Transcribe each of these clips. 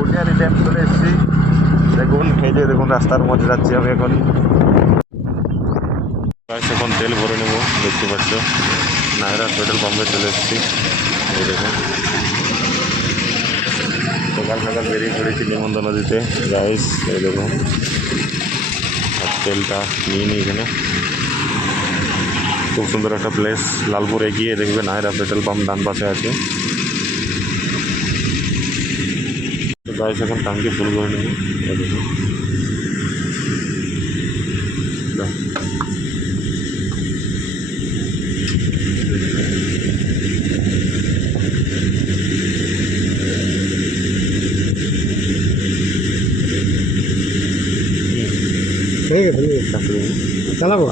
Futiyari dam চলে এসেছি। দেখুন এই যে দেখুন রাস্তার মধ্যে যাচ্ছি আমি এখন। এখন তেল ভরে নেবো, দেখতে পাচ্ছ নায়রা পেট্রোল পাম্পে চলে এসেছি। এই দেখুন সকাল সকাল বেরিয়ে পড়েছি নিমন্ত্রণ নদীতে গাইস। এই দেখুন আর তেলটা নিয়ে নিই এখানে। খুব সুন্দর একটা প্লেস, লালপুর এগিয়ে দেখবে নায়রা পেট্রোল পাম্প ডান পাশে আছে। তো গাইস এখন টাঙ্কি ফুল করে নেব। এই দেখুন চালাবো।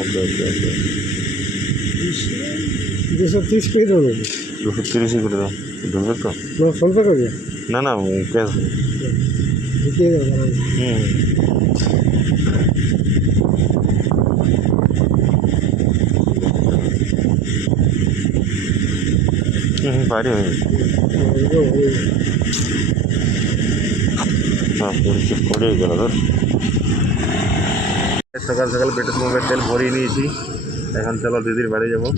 ওকে ওকে ওকে 230 করে দেবো। 230 করে দাও, ঢুকবে তো? ফোনপে করবে? না না ক্যাশ ঢুকিয়ে দেবো। পারি হয়ে পড়ে গেল ধর। সকাল সকাল পেট্রোল পাম্পের তেল ভরিয়ে নিয়েছি। এখন চলো দিদির বাড়ি যাবো।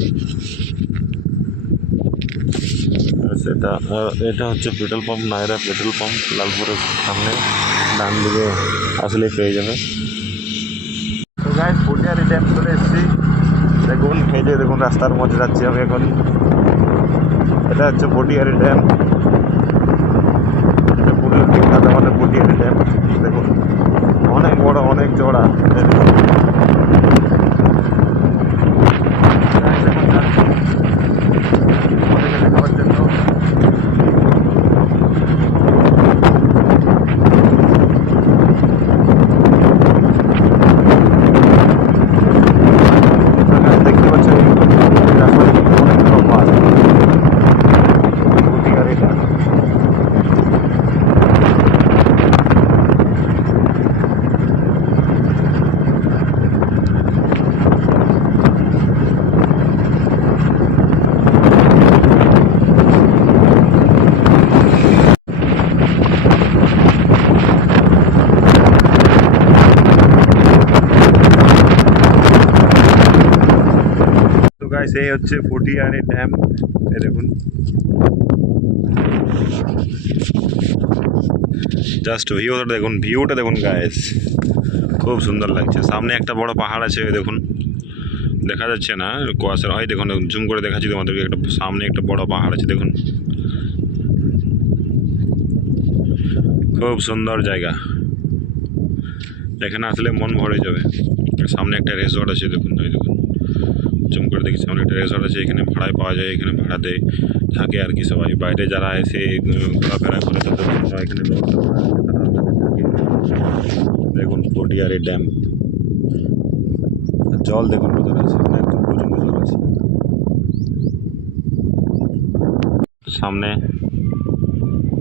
সেটা এটা হচ্ছে petrol pump, Nayara petrol pump, লালপুরের সামনে ডান দিকে আসলেই পেয়ে যাবে। তো গাইস ফুটিয়ারি ড্যাম চলে এসেছি। দেখুন এই যে দেখুন রাস্তার মধ্যে যাচ্ছি আমি এখন। এটা হচ্ছে ফুটিয়ারি ড্যাম, এটা পুরুলিয়ার বিখ্যাত আমাদের ফুটিয়ারি ড্যাম। দেখুন অনেক বড়, অনেক চওড়া। দেখাবার জন্য দেখতে পাচ্ছেন অনেক বড় মাছ ফুটিয়ারি ড্যাম। গাইস এই হচ্ছে ফুটিয়ারি ড্যাম। এই দেখুন জাস্ট ভিউটা দেখুন, ভিউটা দেখুন গাইস, খুব সুন্দর লাগছে। সামনে একটা বড় পাহাড় আছে, দেখুন দেখা যাচ্ছে না কুয়াশার হয়। দেখুন জুম করে দেখাচ্ছি তোমাদেরকে, একটা সামনে একটা বড় পাহাড় আছে দেখুন, খুব সুন্দর জায়গা। এখানে আসলে মন ভরে যাবে। সামনে একটা রিসর্ট আছে দেখুন, এই দেখুন জুম করে দেখি, সামনে একটা রিসর্ট আছে, এখানে ভাড়ায় পাওয়া যায়, এখানে ভাড়াতে থাকে আর কি। সবাই বাইরে যারা এসে ঘোরাফেরা করে তাদের জন্য এখানে ব্যবস্থা করা আছে, তারা ওখানে থাকে। দেখুন ফুটিয়ারি ড্যাম, জল দেখুন কোথায় আছে, অনেক দূর পর্যন্ত জল আছে। সামনে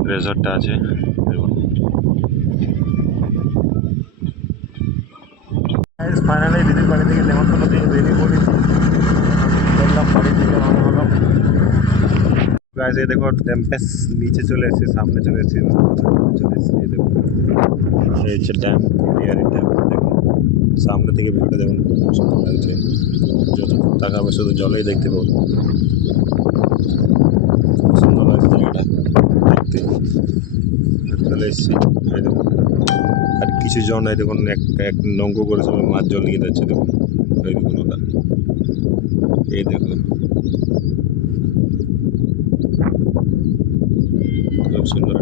রিসর্টটা আছে দেখুন। ফাইনালি দিদির বাড়ি থেকে নেমন্তন্ন দিয়ে বেরিয়ে পড়েছি। চললাম বাড়ি থেকে রওনা হলাম। গাইস এই দেখো ড্যাম্পেস নিচে চলে এসেছি, সামনে চলে এসেছি, চলে এসেছি। এই দেখুন এই হচ্ছে ড্যাম, ফুটিয়ারি ড্যাম। দেখুন সামনে থেকে ভিউটা দেখুন, খুব সুন্দর লাগছে। যত তাকাবে শুধু জলেই দেখতে পাবো, খুব সুন্দর লাগছে জায়গাটা দেখতে। চলে এসেছি এই দেখুন। আর কিছু জন এই দেখুন এক নৌকো করে সবাই মাছ জল নিয়ে যাচ্ছে দেখুন। এই দেখুন ওটা, এই দেখুন খুব সুন্দর